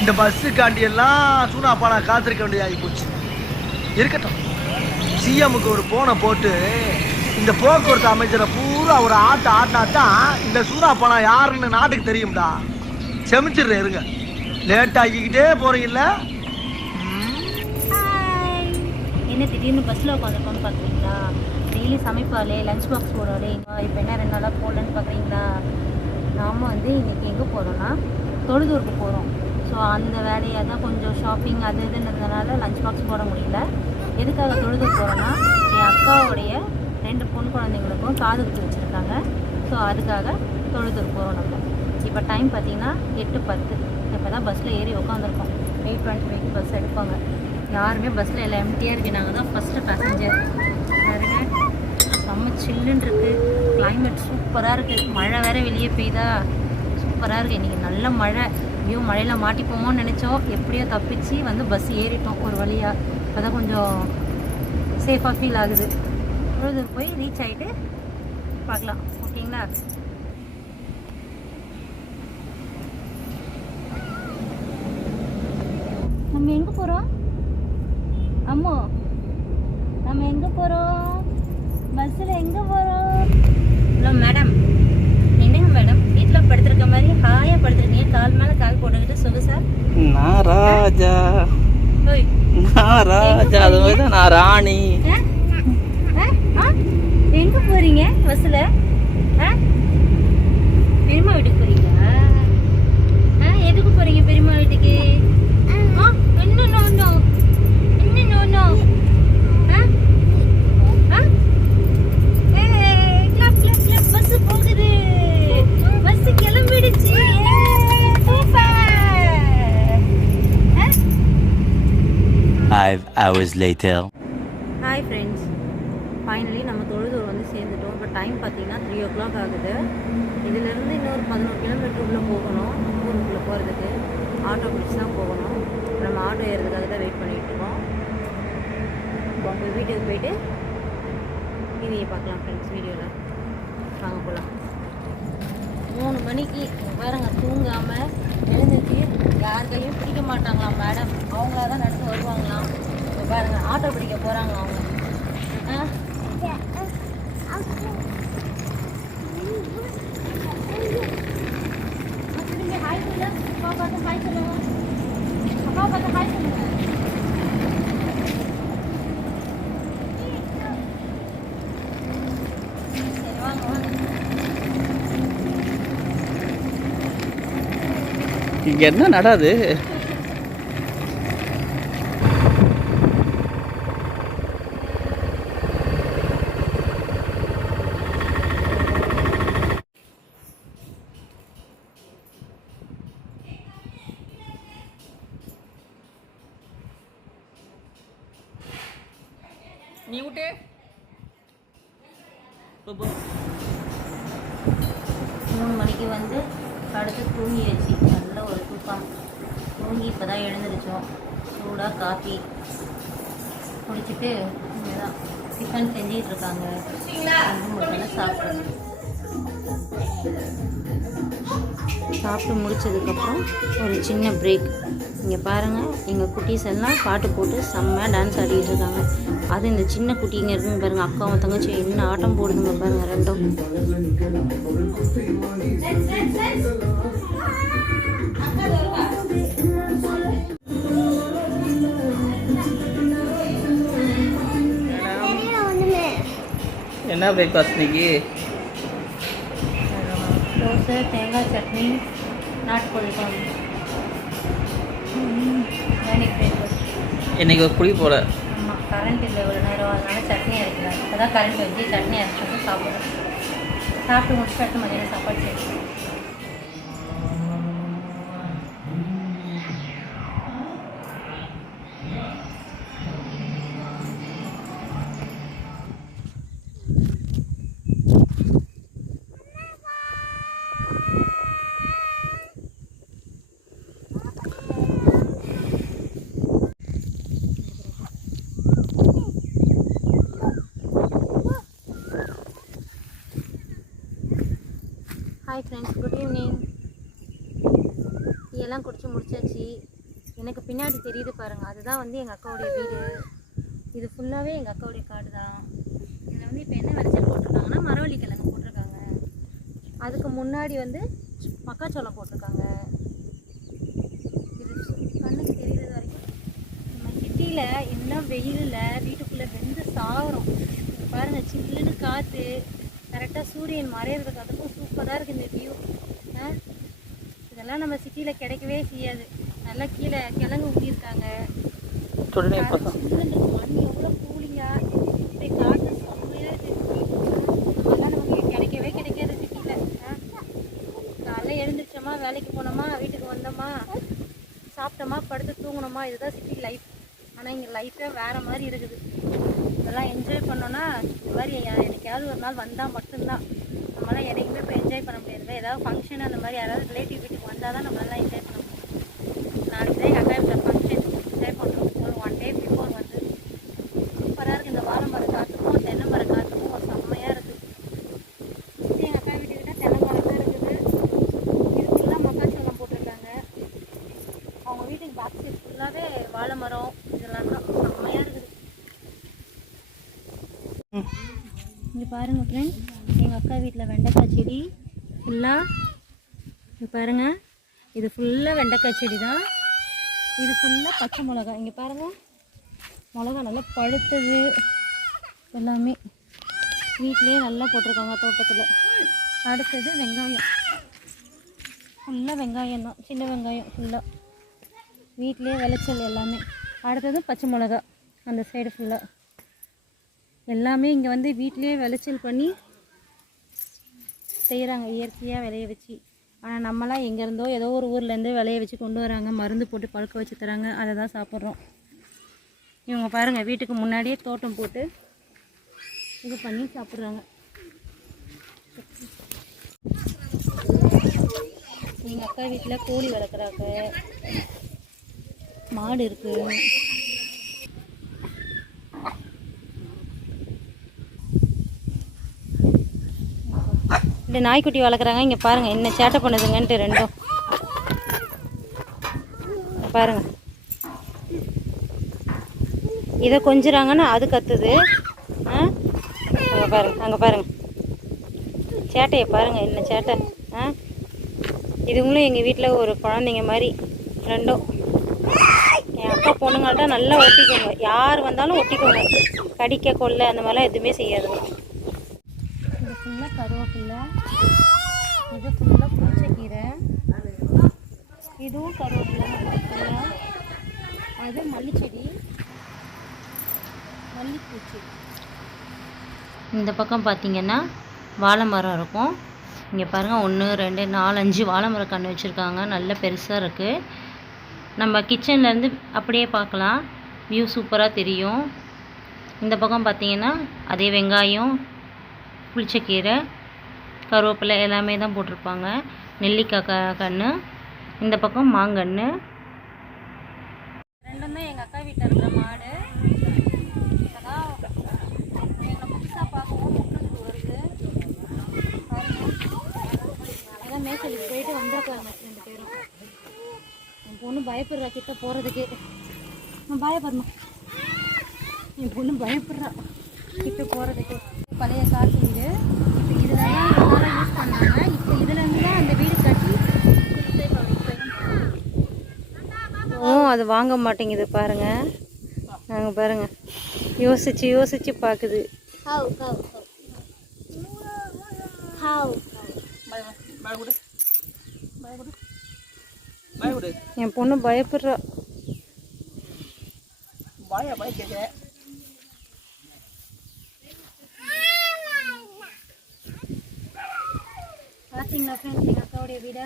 இந்த பஸ்ஸுக்காண்டி எல்லாம் சூனாப்பானா காத்திருக்க வேண்டியதாகி போச்சு. இருக்கட்டும். சிஎம்முக்கு ஒரு போனை போட்டு இந்த போக்குவரத்து அமைச்சரை பூரா ஒரு ஆட்ட ஆட்டினா தான் இந்த சூனாப்பானா யாருன்னு நாட்டுக்கு தெரியும்டா. செமிச்சிடுறேன் இருங்க. லேட் ஆக்கிக்கிட்டே போறீங்கல்ல? என்ன திடீர்னு பஸ்ஸில் உட்காந்துருக்கோம்னு பார்க்குறீங்களா டெய்லி சமைப்பாளே லஞ்ச் பாக்ஸ் போடாளே இப்போ என்ன ரெண்டு நாளாக போடலன்னு பார்க்குறீங்களா நாம் வந்து இன்றைக்கி எங்கே போகிறோன்னா தொழுதூருக்கு போகிறோம் ஸோ அந்த வேலையாக தான் கொஞ்சம் ஷாப்பிங் அது இதுன்றதுனால லஞ்ச் பாக்ஸ் போட முடியல. எதுக்காக தொழுதூர் போகிறோன்னா என் அக்காவுடைய ரெண்டு பொன் குழந்தைங்களுக்கும் காது குத்தி வச்சுருக்காங்க. ஸோ அதுக்காக தொழுதூர் போகிறோம் நம்ம. இப்போ டைம் பார்த்தீங்கன்னா எட்டு பத்து. இப்போ தான் பஸ்ஸில் ஏறி உட்காந்துருக்கோம் எயிட் டுவெண்ட்டி ஃபைவ் பஸ் எடுப்பாங்க. யாருமே பஸ்ஸில் எல்லாம் எம்டியாக இருக்கு. நாங்கள் தான் ஃபஸ்ட்டு பேசஞ்சர் பாருங்க செம்ம சில்லுன்னு இருக்குது கிளைமேட் சூப்பராக இருக்குது மழை வேறு வெளியே பெய்தா சூப்பராக இருக்குது இன்றைக்கி நல்ல மழை. ஐயோ மழையில் மாட்டிப்போமோன்னு நினச்சோம். எப்படியோ தப்பிச்சு வந்து பஸ் ஏறிட்டோம் ஒரு வழியாக இப்போ தான் கொஞ்சம் சேஃபாக ஃபீல் ஆகுது. தொழுதூர் போய் ரீச் ஆகிட்டு பார்க்கலாம். ஓகேங்களா நம்ம எங்கே போகிறோம் அம்மோ நம்ம எங்கே போகிறோம் பஸ்ஸில் எங்கே போகிறோம்? Hello madam. என்னங்க மேடம். வீட்டில் படுத்துருக்க மாதிரி ஹாயாக படுத்துருக்கீங்க. கால் மேலே கால் போட்டுக்கிட்டு சொல்லு சார். நான் ராஜா நான் ராஜா அது மாதிரி தான் நான் ராணி. ஆ? ஆ? ஆ? எங்க போறீங்க பஸ்ல பெரியம்மா வீட்டுக்கு போறீங்களா ஆ, எதுக்கு போறீங்க பெரியம்மா வீட்டுக்கு? Hours later. Hi friends finally நம்ம தொழுதூர் வந்து சேர்ந்துட்டோம். இப்போ டைம் பார்த்தீங்கன்னா த்ரீ ஓ கிளாக் ஆகுது. இதிலேருந்து இன்னொரு பதினோரு கிலோமீட்டர் உள்ளே போகணும். ஊருக்குள்ளே போகிறதுக்கு ஆட்டோ பிடிச்சி தான் போகணும். நம்ம ஆட்டோ ஏறதுக்காக தான் வெயிட் பண்ணிகிட்டு இருக்கோம். இப்போ உங்கள் வீட்டுக்கு போயிட்டு டிவியை பார்க்கலாம் ஃப்ரெண்ட்ஸ் வீடியோவில் வாங்க போகலாம் மூணு மணிக்கு பாருங்க தூங்காமல் எழுந்துச்சு யார் கையும் பிடிக்க மாட்டாங்களாம் மேடம் அவங்களா தான் நடந்து வருவாங்களாம். பாருங்க ஆட்டோ பிடிக்க போகிறாங்க அவங்க. ஆ? ஹாய் சொல்லுங்க அப்பா பார்த்து ஹாய் சொல்லுங்க அப்பா பார்த்து ஹாய் சொல்லுங்க சரி வாங்க வாங்க இங்க என்ன நடாது? நீ விட்டு மூணு மணிக்கு வந்து படுத்து தூங்கியாச்சு நல்ல ஒரு தூக்கம். தூங்கி இப்போ தான் எழுந்திரிச்சோம். சூடாக காஃபி குடிச்சிட்டு இங்கதான் டிஃபன் செஞ்சிட்டு இருக்காங்க. சாப்பிட்றது சாப்பிட்டு முடிச்சதுக்கப்புறம் ஒரு சின்ன பிரேக் இங்கே பாருங்கள் எங்கள் குட்டீஸ் எல்லாம் பாட்டு போட்டு செம்மையாக டான்ஸ் ஆடிட்டு இருக்காங்க. அது இந்த சின்ன குட்டிங்க இருக்குங்க பாருங்கள் அக்காவும் தங்கச்சி என்ன ஆட்டம் போடுதுங்க பாருங்கள் ரெண்டும். என்ன பிரேக்ஃபாஸ்ட் இன்னைக்கு? தோசை தேங்காய் சட்னி நாட்டுக்கோழி குழம்பு. இன்னைக்கு ஒரு குழி போல. ஆமாம் கரண்ட் இல்லை இவ்வளோ நேரம் அதனால சட்னி அரைக்கிறேன் இப்போ தான் கரண்ட் வச்சு சட்னி அரைச்சி வந்து சாப்பிட்றேன் சாப்பிட்டு முடிச்சுட்டு அடுத்து மதியானம் சாப்பாடு செய்யணும். Hi friends good evening tea எல்லாம் குடிச்சு முடிச்சாச்சு. எனக்கு பின்னாடி தெரியுது பாருங்கள் அதுதான் வந்து எங்கள் அக்காவுடைய வீடு. இது ஃபுல்லாகவே எங்கள் அக்காவுடைய காடு தான் இதில் வந்து இப்போ என்ன விளைச்சல் போட்டிருக்காங்கன்னா மரவள்ளி கிழங்கு போட்டிருக்காங்க. அதுக்கு முன்னாடி வந்து மக்காச்சோளம் போட்டிருக்காங்க. இது கண்ணுக்கு தெரியுறது வரைக்கும். நம்ம சிட்டியில் என்ன வெயிலில் வீட்டுக்குள்ளே வெந்து சாகிறோம். பாருங்கள் சில்லுன்னு காற்று கரெக்டாக சூரியன் மறையிறதுக்கு அதுக்கும் சூப்பராக இருக்குது இந்த வியூ இதெல்லாம் நம்ம சிட்டியில் கிடைக்கவே செய்யாது. நல்லா கீழே கிழங்கு சில்லுன்னு மண் எவ்வளோ கூலிங்காக காற்று செம்மையாக இருக்குது அதெல்லாம் நமக்கு கிடைக்கவே கிடைக்காது சிட்டியில் காலைல எழுந்திரிச்சோமா வேலைக்கு போனோமா வீட்டுக்கு வந்தோமா சாப்பிட்டோமா படுத்து தூங்கணுமா இதுதான் சிட்டி லைஃப் ஆனால் இங்கே லைஃபே வேறு மாதிரி இருக்குது. இதெல்லாம் என்ஜாய் பண்ணோன்னா இந்த மாதிரி எனக்காவது ஒரு நாள் வந்தால் மட்டும்தான். நம்மளாம் எதையுமே இப்போ என்ஜாய் பண்ண முடியாது ஏதாவது ஃபங்க்ஷன் அந்த மாதிரி யாராவது ரிலேட்டிவ் வீட்டுக்கு வந்தால் தான் நம்மளால என்ஜாய் பண்ண முடியும். நாளைக்கு தான் எங்கள் அக்கா வீட்டில் ஃபங்க்ஷன் என்ஜாய் பண்ணுறோம் ஒரு ஒன் டே பிஃபோர் வந்து சூப்பராக இருக்குது இந்த வாழை மரம் காற்றுக்கும் தென்னை மரம் காற்றுக்கும் ஒரு செம்மையாக இருக்குது சுற்றி எங்கள் அக்கா வீட்டுக்கிட்ட தென்னை மரம் தான் இருக்குது. இதுக்குலாம் ஃபுல்லாக மக்காச்சோளம் போட்டிருக்காங்க. அவங்க வீட்டுக்கு பேக் ஃபுல்லாகவே வாழை மரம் இதெல்லாம் தான் செம்மையாக இருக்குது. இங்கே பாருங்கள் ஃப்ரெண்ட் எங்கள் அக்கா வீட்டில் வெண்டைக்காய் செடி ஃபுல்லாக இங்கே பாருங்கள் இது ஃபுல்லாக வெண்டைக்காய் செடி தான் இது ஃபுல்லாக பச்சை மிளகா. இங்கே பாருங்கள் மிளகா நல்லா பழுத்தது. எல்லாமே வீட்லேயே நல்லா போட்டிருக்காங்க தோட்டத்தில். அடுத்தது வெங்காயம். ஃபுல்லாக வெங்காயம் தான். சின்ன வெங்காயம் ஃபுல்லாக வீட்லேயே விளைச்சல் எல்லாமே. அடுத்தது பச்சை மிளகா. அந்த சைடு ஃபுல்லாக எல்லாமே இங்கே வந்து வீட்டிலேயே விளைச்சல் பண்ணி செய்கிறாங்க இயற்கையாக விளைய வச்சு. ஆனால் நம்மளாம் எங்கேருந்தோ ஏதோ ஒரு ஊர்லேருந்து விளைய வச்சு கொண்டு வராங்க. மருந்து போட்டு பழுக்க வச்சு தராங்க. அதை தான் சாப்பிட்றோம். இவங்க பாருங்கள் வீட்டுக்கு முன்னாடியே தோட்டம் போட்டு இது பண்ணி சாப்பிட்றாங்க. எங்கள் அக்கா வீட்டில் கோழி வளர்க்குறாங்க. மாடு இருக்குது இந்த நாய்க்குட்டி வளர்க்குறாங்க. இங்கே பாருங்கள் என்ன சேட்டை பண்ணுதுங்கன்ட்டு ரெண்டும். பாருங்கள் பாருங்க. இதை கொஞ்சுறாங்கன்னா அது கத்துது. ஆ? அங்கே பாருங்க அங்கே பாருங்க. சேட்டையை பாருங்கள் என்ன சேட்டை. ஆ? இதுங்களும் எங்கள் வீட்டில் ஒரு குழந்தைங்க மாதிரி ரெண்டும். என் அக்கா பொண்ணுங்கள்ட்ட நல்லா ஒட்டிக்கோங்க. யார் வந்தாலும் ஒட்டிக்கோங்க. கடிக்க கொல்ல அந்த மாதிரிலாம் எதுவுமே செய்யாதுங்க இது ஃபுல்லாக கருவேப்பில்லை இது ஃபுல்லாக பூச்சக்கீரை இதுவும் கருவேப்பிலை அது மல்லிச்செடி. மல்லிப்பூச்சி. இந்த பக்கம் பார்த்தீங்கன்னா வாழை மரம் இருக்கும். இங்கே பாருங்கள் ஒன்று ரெண்டு நாலு அஞ்சு வாழை மரம் கன்று வச்சுருக்காங்க. நல்ல பெருசாக இருக்குது நம்ம கிச்சன்லேருந்து அப்படியே பார்க்கலாம் வியூ சூப்பராக தெரியும். இந்த பக்கம் பார்த்தீங்கன்னா அதே வெங்காயம் புளிச்சக்கீரை கருவேப்பிலை எல்லாமே தான் போட்டிருப்பாங்க. நெல்லிக்காய் க கன்று இந்த பக்கம் மாங்கன்று ரெண்டுமே எங்கள் அக்கா வீட்டில் இருக்கிற மாடு. இப்போதான் எங்களை புதுசாக பார்க்கவும் வருது. அதான் மேய்ச்சலுக்கு போயிட்டு வந்திருக்காங்க ரெண்டு பேரும். என் பொண்ணு பயப்படுறா கிட்ட போகிறதுக்கு நான் பயப்படணும் என் பொண்ணு பயப்படுறா கிட்ட போகிறதுக்கு பழைய காட்டு வீடு இப்போ இதில் தான் இதெல்லாம் யூஸ் பண்ணாங்க. இப்போ இதுலேருந்து தான் அந்த வீடு ஓ அது வாங்க மாட்டேங்குது பாருங்க. நாங்கள் பாருங்க. யோசிச்சு யோசிச்சு பார்க்குது என் பொண்ணு பயப்படுறா. பார்த்தீங்களா ஃப்ரெண்ட்ஸ் எங்கள் அக்காவுடைய வீடை?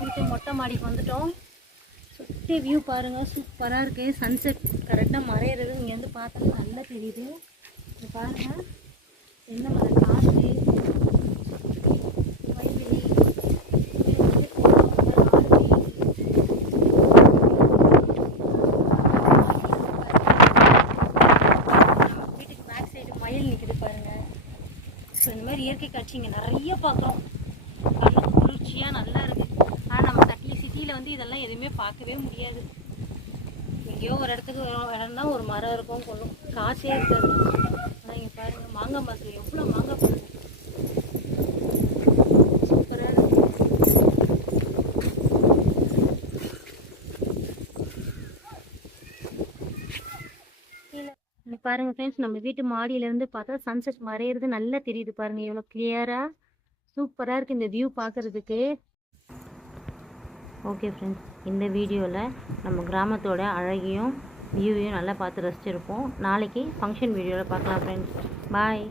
வீட்டு மொட்டை மாடிக்கு வந்துட்டோம். சுற்றி வியூ பாருங்கள் சூப்பராக இருக்குது சன்செட் கரெக்டாக மறையிறது இங்கேருந்து பார்த்தா நல்லா தெரியுது. பாருங்கள் என்ன மரம் காற்று. வீட்டுக்கு பேக் சைடு மயில் நிற்குது பாருங்கள் ஸோ இந்த மாதிரி இயற்கை காட்சி இங்கே நிறைய பார்க்குறோம். இதெல்லாம் எதுவுமே பார்க்கவே முடியாது. எங்கேயோ ஒரு இடத்துக்கு வரோம். இடம்னா ஒரு மரம் இருக்கும் கொள்ளும் காசே இருக்காது. ஆனால் இங்கே பாருங்கள் மாங்காய் மரத்தில் எவ்வளோ மாங்காய் பழம் சூப்பராக இருக்கு. பாருங்க ஃப்ரெண்ட்ஸ் நம்ம வீட்டு மாடியிலேருந்து பார்த்தா சன்செட் மறையிறது நல்லா தெரியுது பாருங்க. எவ்வளோ கிளியராக சூப்பராக இருக்குது இந்த வியூ பார்க்கறதுக்கு. ஓகே ஃப்ரெண்ட்ஸ் இந்த வீடியோவில் நம்ம கிராமத்தோட அழகையும் வியூவையும் நல்லா பார்த்து ரசிச்சிருப்போம். நாளைக்கு ஃபங்க்ஷன் வீடியோவில் பார்க்கலாம் ஃப்ரெண்ட்ஸ் பாய்